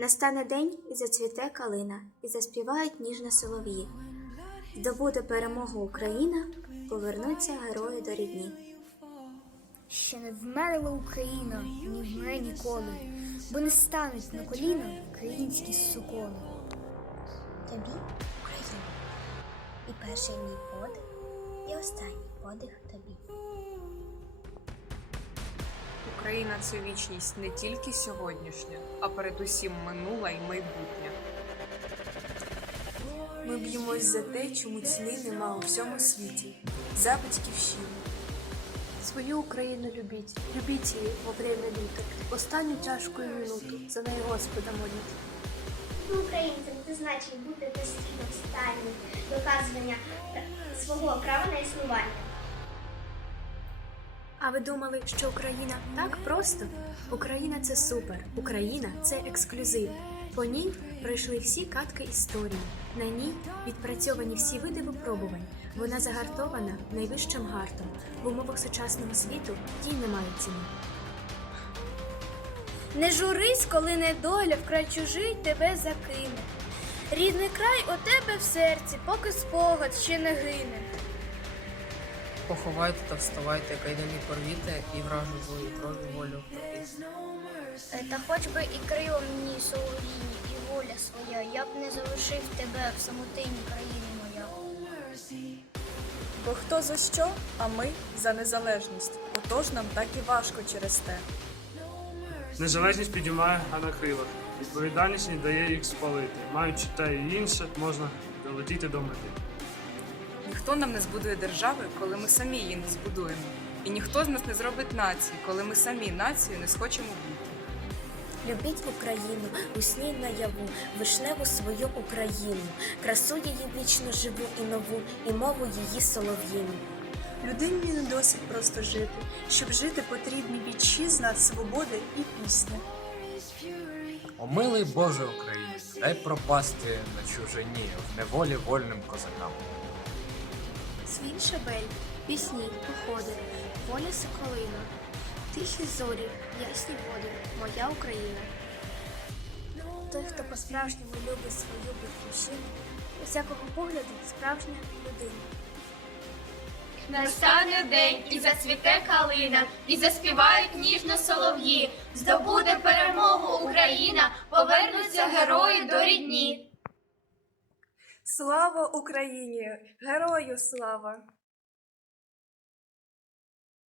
Настане день і зацвіте калина, і заспівають ніжно солов'ї. Здобуде перемогу Україна, повернуться герої до рідні. Ще не вмерла Україна, ні вмре ніколи, бо не стануть на коліна українські соколи. Тобі, Україна, і перший мій подих, і останній подих тобі. Україна це вічність не тільки сьогоднішня, а передусім минула і майбутня. Ми б'ємось за те, чому ціни нема у всьому світі, за батьківщину. Свою Україну любіть, любіть її во время літа, останню тяжкую минуту за неї Господа моліть. Ми, українцям, це значить бути постійно в стані доказування свого права на існування. А ви думали, що Україна так просто? Україна це супер. Україна це ексклюзив. По ній пройшли всі катки історії. На ній відпрацьовані всі види випробувань. Вона загартована найвищим гартом. В умовах сучасного світу їй немає ціни. Не журись, коли недоля вкрай чужий тебе закине. Рідний край у тебе в серці, поки спогад ще не гине. Поховайте та вставайте, кайдані порвіте і вражу злою крові волю пропіть. Е, Та хоч би і крило мені солов'їні, і воля своя, я б не залишив тебе в самотині країни моя. Бо хто за що, а ми за незалежність. Отож нам так і важко через те. Незалежність підіймає, а на крилах. Відповідальність не дає їх спалити. Маючи те і інше, можна долетіти до мети. Ніхто нам не збудує держави, коли ми самі її не збудуємо. І ніхто з нас не зробить нації, коли ми самі націю не схочемо бути. Любіть Україну, у сні наяву, вишневу свою Україну, красу її вічно живу і нову, і мову її солов'їну. Людині не досить просто жити. Щоб жити, потрібні вітчизна, свобода і пісня. О милий Боже Україні, дай пропасти на чужині в неволі вольним козакам. Світ шабель, пісні, походи, воля соколина, тихі зорі, ясні води, моя Україна. Той, хто по-справжньому любить свою батьківщину, у всякого погляду справжня людина. Настане день і зацвіте калина, і заспівають ніжно солов'ї. Здобуде перемогу Україна, повернуться герої до рідні. Слава Україні! Герою слава!